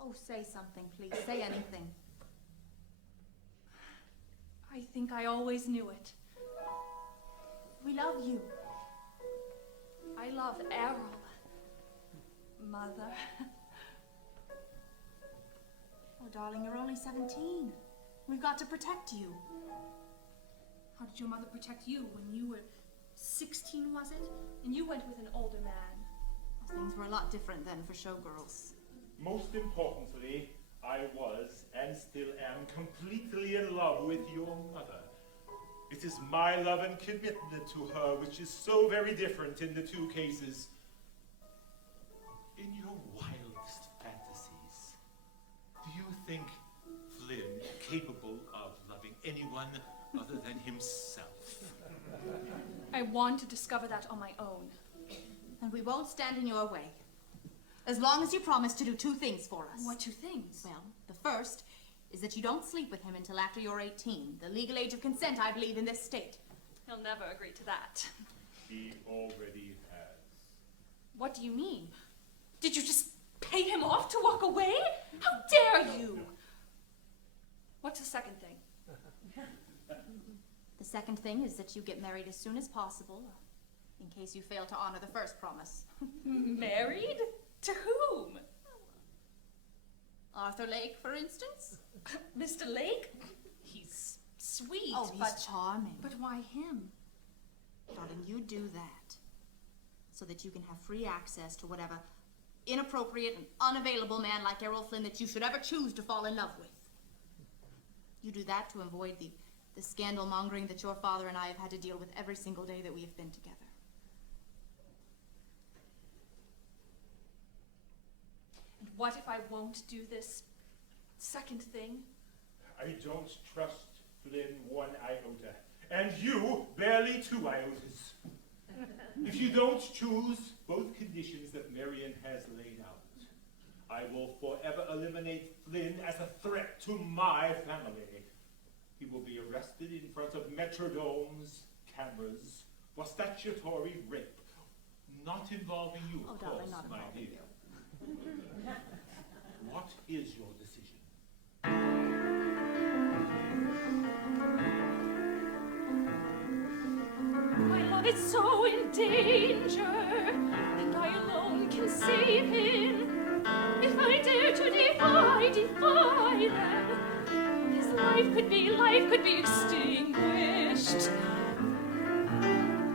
Oh, say something, please. Say anything. I think I always knew it. We love you. I love Errol. Mother. Oh, darling, you're only 17. We've got to protect you. How did your mother protect you when you were 16, was it? And you went with an older man. Well, things were a lot different then for showgirls. Most importantly, I was and still am completely in love with your mother. It is my love and commitment to her which is so very different in the two cases. In your wildest fantasies, do you think Flynn capable of loving anyone other than himself? I want to discover that on my own. And we won't stand in your way. As long as you promise to do two things for us. What two things? Well, the first is that you don't sleep with him until after you're 18. The legal age of consent, I believe, in this state. He'll never agree to that. He already has. What do you mean? Did you just pay him off to walk away? How dare you? What's the second thing? The second thing is that you get married as soon as possible, in case you fail to honor the first promise. Married? To whom? Arthur Lake, for instance? Mr. Lake? He's sweet, Oh, he's charming. But why him? Darling, you do that so that you can have free access to whatever inappropriate and unavailable man like Errol Flynn that you should ever choose to fall in love with. You do that to avoid the scandal mongering that your father and I have had to deal with every single day that we have been together. And what if I won't do this second thing? I don't trust Flynn one iota, and you barely 2 iotas. If you don't choose both conditions that Marion has laid out, I will forever eliminate Flynn as a threat to my family. He will be arrested in front of metrodomes, cameras, for statutory rape, not involving you, of course, darling, not my involving dear. What is your decision? My love is so in danger, and I alone can save him. If I dare to defy them, his life could be extinguished.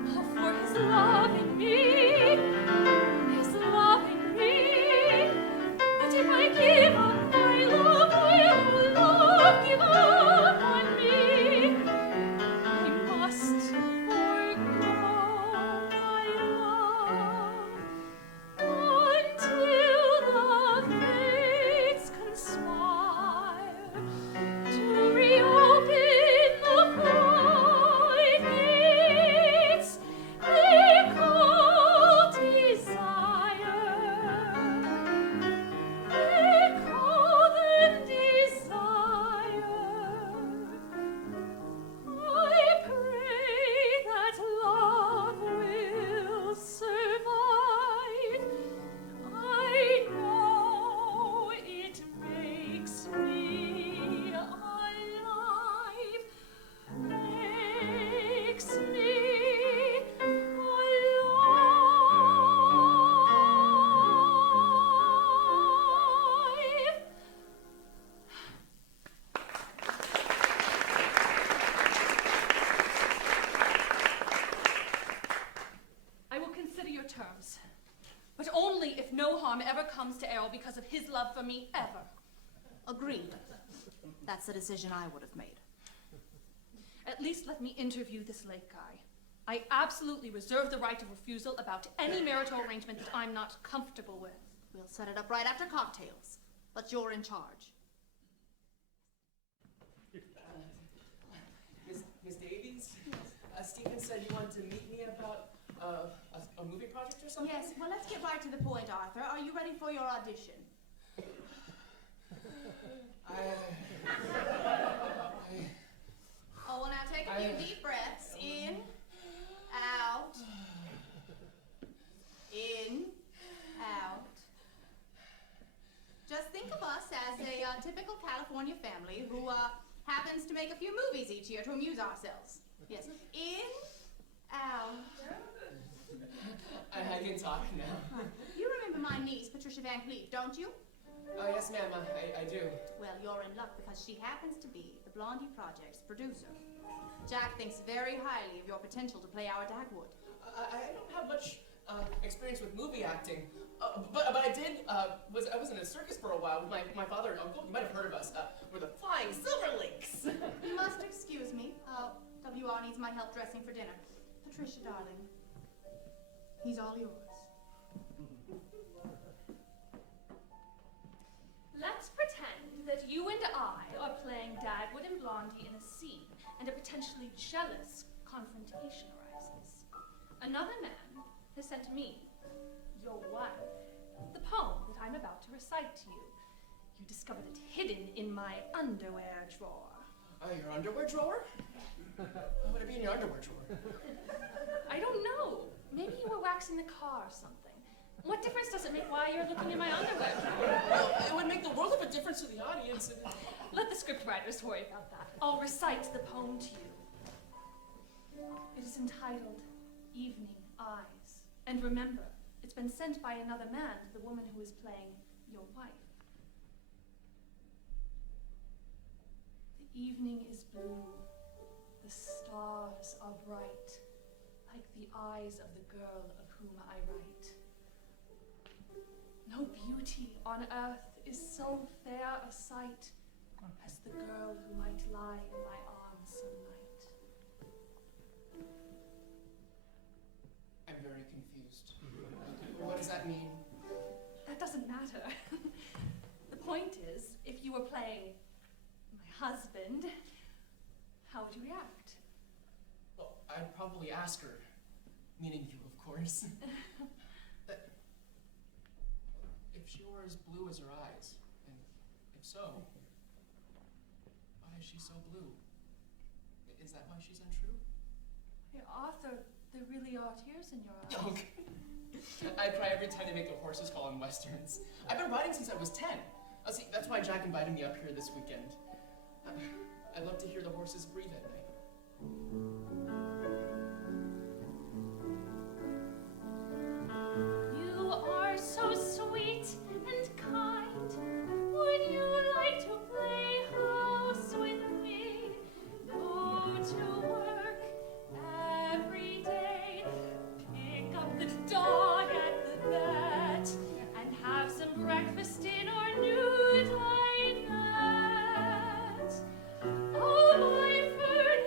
Oh, for his loving me. But if I give up my love, will love give up on me? I must forego my love until the fates conspire to reopen the terms. But only if no harm ever comes to Errol because of his love for me, ever. Agreed. That's the decision I would have made. At least let me interview this late guy. I absolutely reserve the right of refusal about any marital arrangement that I'm not comfortable with. We'll set it up right after cocktails, but you're in charge. Miss Davies? Stephen said you wanted to meet me about a movie project or something? Yes, well, let's get right to the point, Arthur. Are you ready for your audition? Oh, well, now take a few deep breaths. In, out. In, out. Just think of us as a typical California family who happens to make a few movies each year to amuse ourselves. Yes. In, out. I can talk now. You remember my niece, Patricia Van Cleve, don't you? Oh, yes, ma'am, I do. Well, you're in luck because she happens to be the Blondie Project's producer. Jack thinks very highly of your potential to play our Dagwood. I don't have much experience with movie acting, but I did. I was in a circus for a while with my father and uncle. You might have heard of us. We're the Flying Silverlinks. You must excuse me. WR needs my help dressing for dinner. Patricia, darling, he's all yours. Let's pretend that you and I are playing Dagwood and Blondie in a scene, and a potentially jealous confrontation arises. Another man has sent me, your wife, the poem that I'm about to recite to you. You discovered it hidden in my underwear drawer. Your underwear drawer? Why would it be in your underwear drawer? I don't know. Maybe you were waxing the car or something. What difference does it make why you're looking in my underwear drawer? Well, it would make the world of a difference to the audience. Let the scriptwriters worry about that. I'll recite the poem to you. It is entitled Evening Eyes. And remember, it's been sent by another man to the woman who is playing your wife. The evening is blue. The stars are bright, like the eyes of the girl of whom I write. No beauty on earth is so fair a sight as the girl who might lie in my arms some night. I'm very confused. What does that mean? That doesn't matter. The point is, if you were playing my husband, how would you react? Well, I'd probably ask her, meaning you, of course. If she were as blue as her eyes, and if so, why is she so blue? Is that why she's untrue? Hey, Arthur, there really are tears in your eyes. Okay. I cry every time they make the horses call in westerns. I've been writing since I was 10. See, that's why Jack invited me up here this weekend. I'd love to hear the horses breathe at night. You are so sweet and kind. Would you like to play house with me? Go to work every day. Pick up the dog at the vet and have some breakfast in our new dinette. I'll buy furniture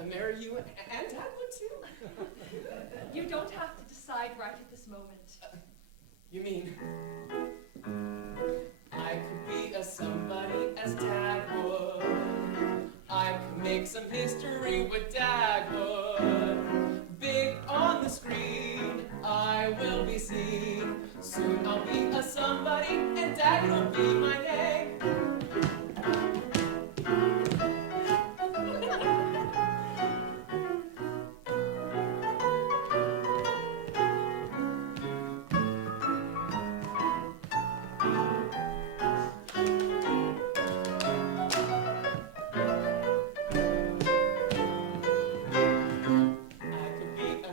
marry you, and Dad would too. You don't have to decide right at this moment. You mean I could be a somebody as Dad would? I could make some history with Dad would. Big on the screen, I will be seen. Soon I'll be a somebody, and Dad will be my name.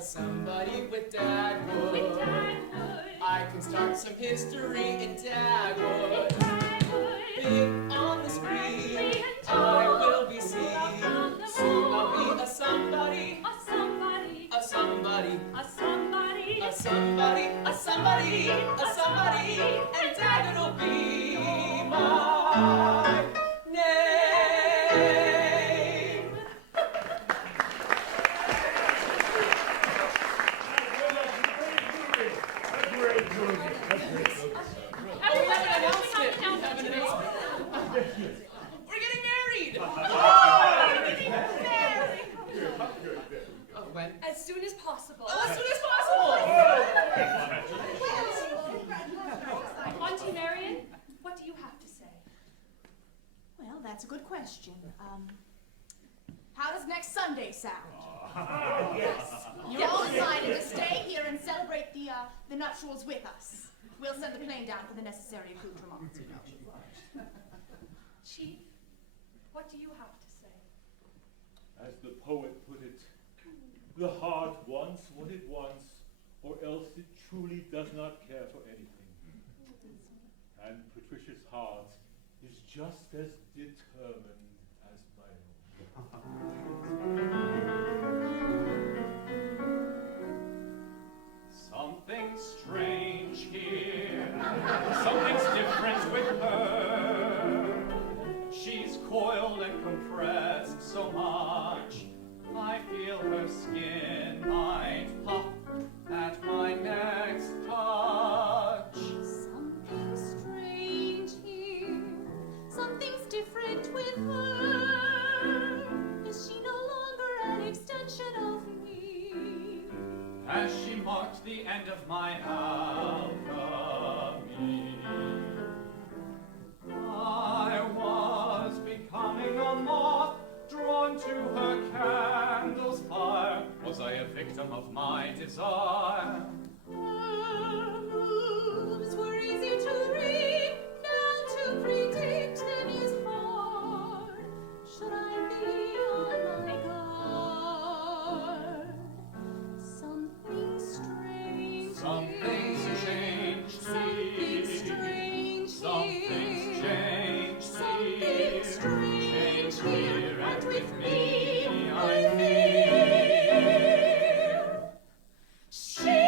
Somebody with Dagwood. I can start some history in Dagwood. Big on the screen, I will be seen. Soon I'll be a somebody, a somebody, a somebody, a somebody, a somebody, a somebody, a somebody, and Dagwood will be my name. We're getting married! Oh, when? As soon as possible. Oh, as soon as possible! Auntie Marion, what do you have to say? Well, that's a good question. How does next Sunday sound? You all decided to stay here and celebrate the nuptials with us. We'll send the plane down for the necessary accoutrements, you know. Chief, what do you have to say? As the poet put it, the heart wants what it wants, or else it truly does not care for anything. And Patricia's heart is just as determined as my own. Something's strange here. Something's different with her. She's coiled and compressed so much. I feel her skin might pop at my next touch. Something's strange here. Something's different with her. Is she no longer an extension of me? Has she marked the end of my alchemy? I was becoming a moth, drawn to her candle's fire. Was I a victim of my desire? Her moves were easy to read, now to predict them is hard. Should I be on my guard? Something strange. Something's changed. Something strange. Something's changed. Something strange here, and with me I fear. She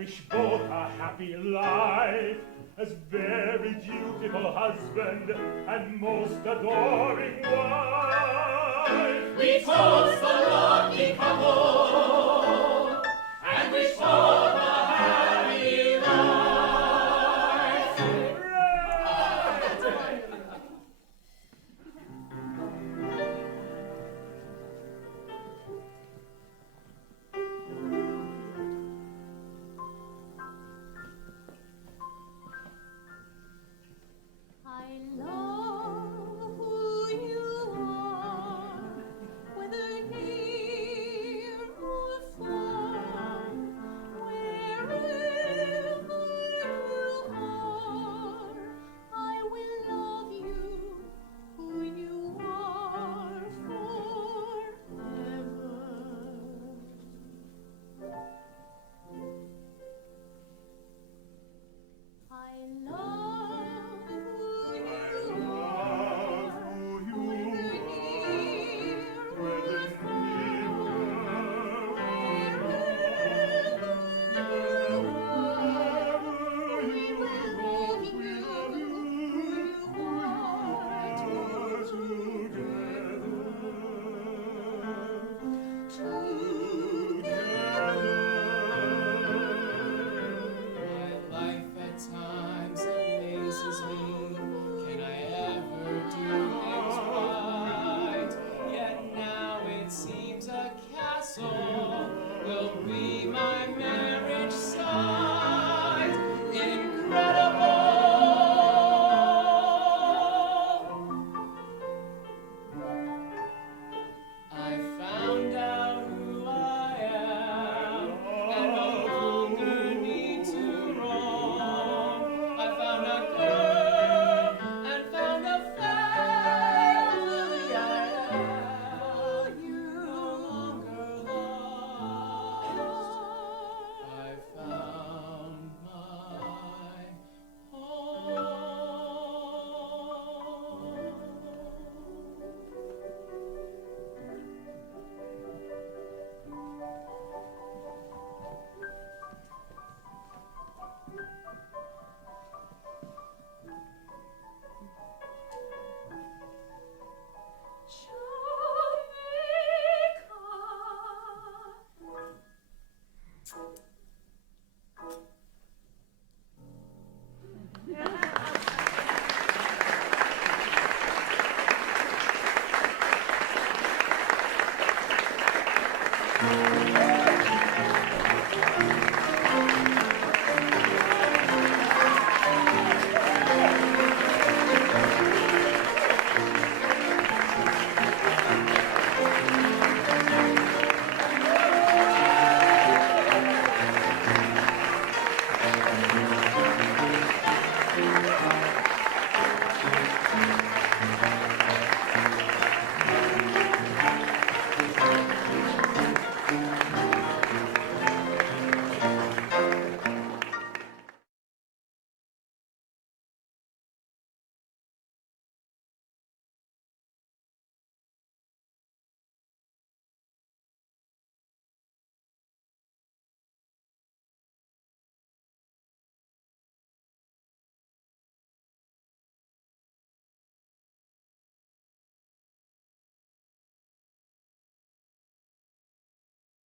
wish both a happy life, as very dutiful husband and most adoring wife. We toast the lucky couple and wish both a happy life. I love who you are, whether near or far, wherever you are, I will love you, who you are forever. I love who you are, whether near or far, wherever we will love you, who you are My life at times amazes me. Can I ever do things right? Yet now it seems a castle will be